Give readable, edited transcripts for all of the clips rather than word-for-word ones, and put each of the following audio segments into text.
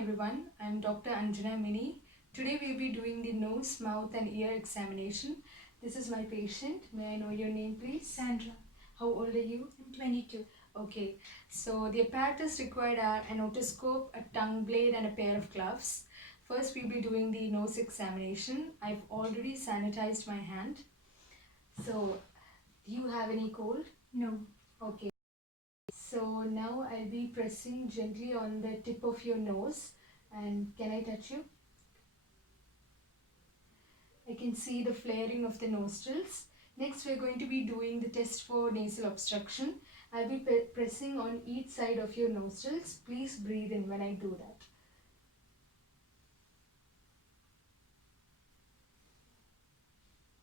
everyone, I'm Dr. Anjana Mini. Today we'll be doing the nose, mouth and ear examination. This is my patient. May I know your name please? Sandra. How old are you? I'm 22. Okay, so the apparatus required are an otoscope, a tongue blade and a pair of gloves. First we'll be doing the nose examination. I've already sanitized my hand. So, do you have any cold? No. Okay. So now I'll be pressing gently on the tip of your nose, and can I touch you? I can see the flaring of the nostrils. Next we're going to be doing the test for nasal obstruction. I'll be pressing on each side of your nostrils. Please breathe in when I do that.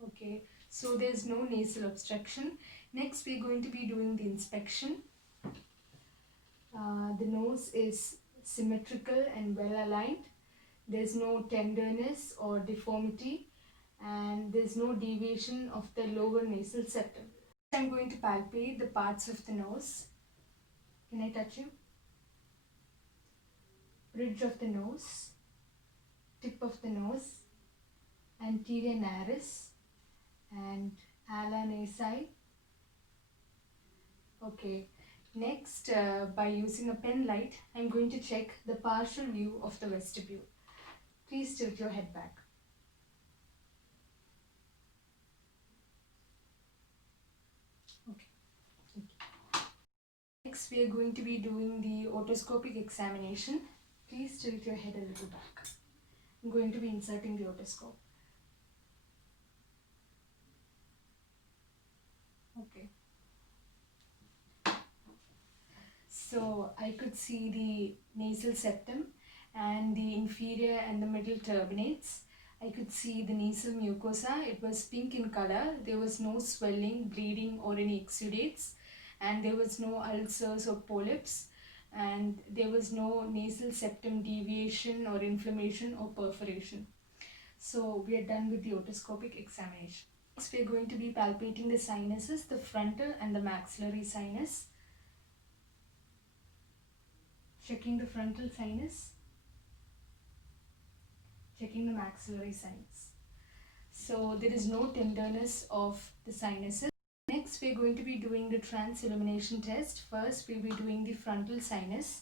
Okay, so there's no nasal obstruction. Next we're going to be doing the inspection. The nose is symmetrical and well aligned. There's no tenderness or deformity, and there's no deviation of the lower nasal septum. I'm going to palpate the parts of the nose. Can I touch you? Bridge of the nose, tip of the nose, anterior nares and ala nasi. Okay. Next, by using a pen light, I'm going to check the partial view of the vestibule. Please tilt your head back. Okay. Next, we are going to be doing the otoscopic examination. Please tilt your head a little back. I'm going to be inserting the otoscope. Okay. So I could see the nasal septum and the inferior and the middle turbinates. I could see the nasal mucosa. It was pink in color. There was no swelling, bleeding or any exudates, and there was no ulcers or polyps, and there was no nasal septum deviation or inflammation or perforation. So we are done with the otoscopic examination. Next we are going to be palpating the sinuses, the frontal and the maxillary sinus. Checking the frontal sinus, checking the maxillary sinus. So there is no tenderness of the sinuses. Next we are going to be doing the transillumination test. First we will be doing the frontal sinus.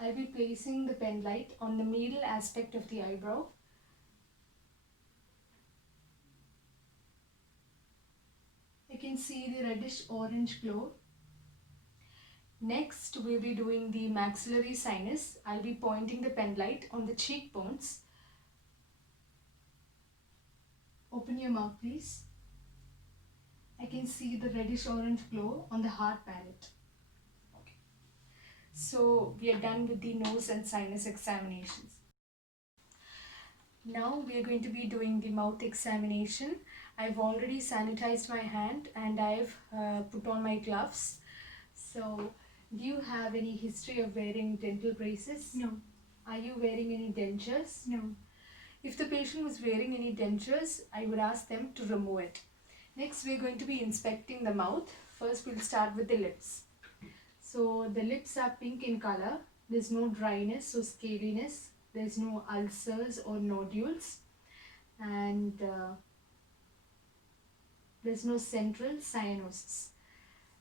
I'll be placing the pen light on the middle aspect of the eyebrow. I can see the reddish orange glow. Next, we'll be doing the maxillary sinus. I'll be pointing the pen light on the cheekbones. Open your mouth, please. I can see the reddish orange glow on the hard palate. Okay. So, we are done with the nose and sinus examinations. Now, we are going to be doing the mouth examination. I've already sanitized my hand and I've put on my gloves. So, do you have any history of wearing dental braces? No. Are you wearing any dentures? No. If the patient was wearing any dentures, I would ask them to remove it. Next, we're going to be inspecting the mouth. First, we'll start with the lips. So, the lips are pink in color. There's no dryness or scaliness. There's no ulcers or nodules. And there's no central cyanosis.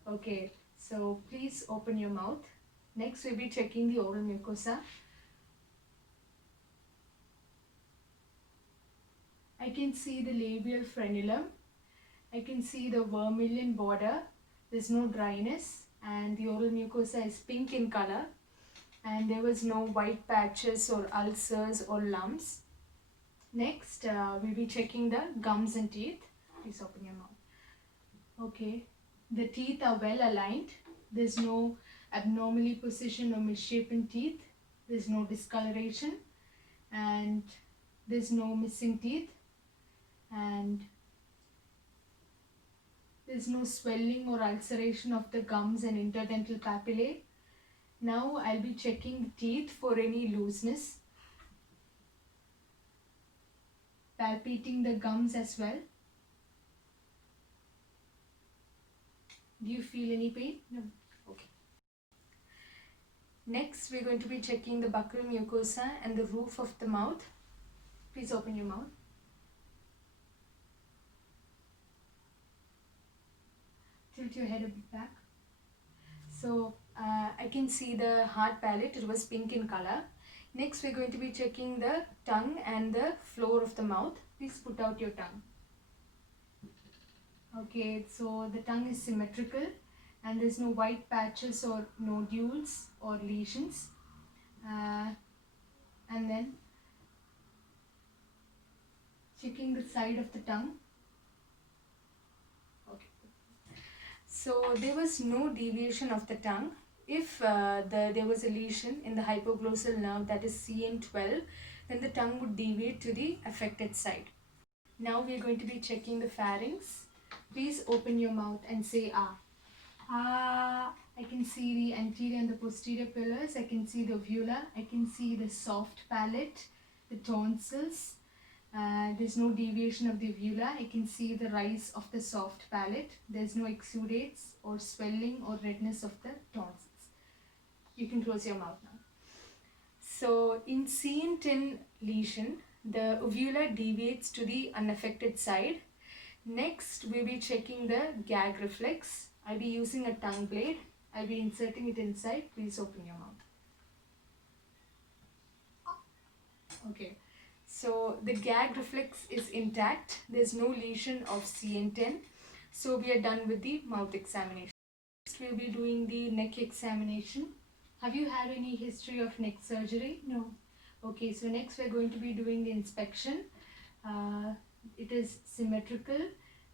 Okay. So please open your mouth. Next we'll be checking the oral mucosa. I can see the labial frenulum. I can see the vermilion border. There's no dryness and the oral mucosa is pink in color, and there was no white patches or ulcers or lumps. Next we'll be checking the gums and teeth. Please open your mouth. Okay. The teeth are well aligned. There's no abnormally positioned or misshapen teeth. There's no discoloration and there's no missing teeth, and there's no swelling or ulceration of the gums and interdental papillae. Now I'll be checking the teeth for any looseness, palpating the gums as well. Do you feel any pain? No. Okay. Next, we're going to be checking the buccal mucosa and the roof of the mouth. Please open your mouth. Tilt your head a bit back. So I can see the hard palate, it was pink in color. Next, we're going to be checking the tongue and the floor of the mouth. Please put out your tongue. Okay, so the tongue is symmetrical and there's no white patches or nodules or lesions. And then checking the side of the tongue. Okay. So there was no deviation of the tongue. If there was a lesion in the hypoglossal nerve, that is CN12, then the tongue would deviate to the affected side. Now we are going to be checking the pharynx. Please open your mouth and say ah. Ah. I can see the anterior and the posterior pillars. I can see the uvula. I can see the soft palate, the tonsils. There's no deviation of the uvula. I can see the rise of the soft palate. There's no exudates or swelling or redness of the tonsils. You can close your mouth now. So in CN10 lesion, the uvula deviates to the unaffected side. Next, we'll be checking the gag reflex. I'll be using a tongue blade. I'll be inserting it inside. Please open your mouth. Okay. So the gag reflex is intact. There's no lesion of CN10. So we are done with the mouth examination. Next, we'll be doing the neck examination. Have you had any history of neck surgery? No. Okay, so next we're going to be doing the inspection. It is symmetrical.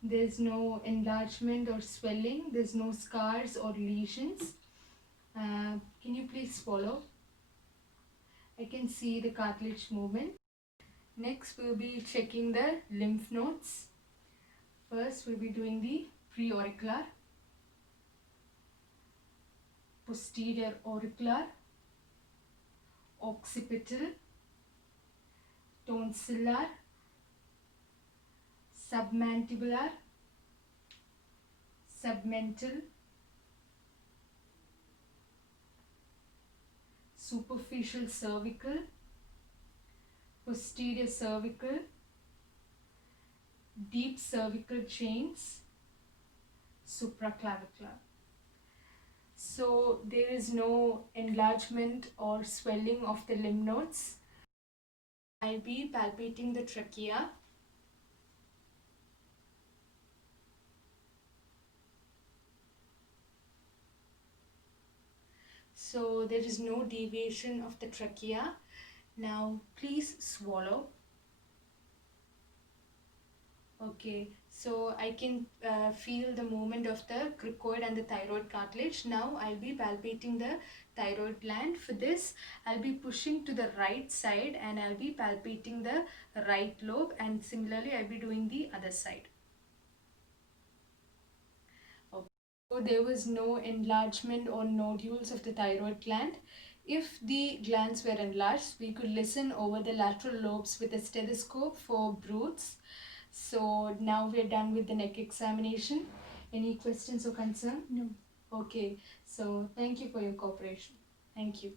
There's no enlargement or swelling. There's no scars or lesions. Can you please swallow? I can see the cartilage movement. Next, we'll be checking the lymph nodes. First, we'll be doing the preauricular, posterior auricular, occipital, tonsillar, submandibular, submental, superficial cervical, posterior cervical, deep cervical chains, supraclavicular. So there is no enlargement or swelling of the lymph nodes. I'll be palpating the trachea. So there is no deviation of the trachea. Now please swallow. Okay, so I can feel the movement of the cricoid and the thyroid cartilage. Now I'll be palpating the thyroid gland. For this, I'll be pushing to the right side and I'll be palpating the right lobe, and similarly I'll be doing the other side. Okay. So there was no enlargement or nodules of the thyroid gland. If the glands were enlarged, we could listen over the lateral lobes with a stethoscope for bruits. So now we're done with the neck examination. Any questions or concern? No. Okay. So thank you for your cooperation. Thank you.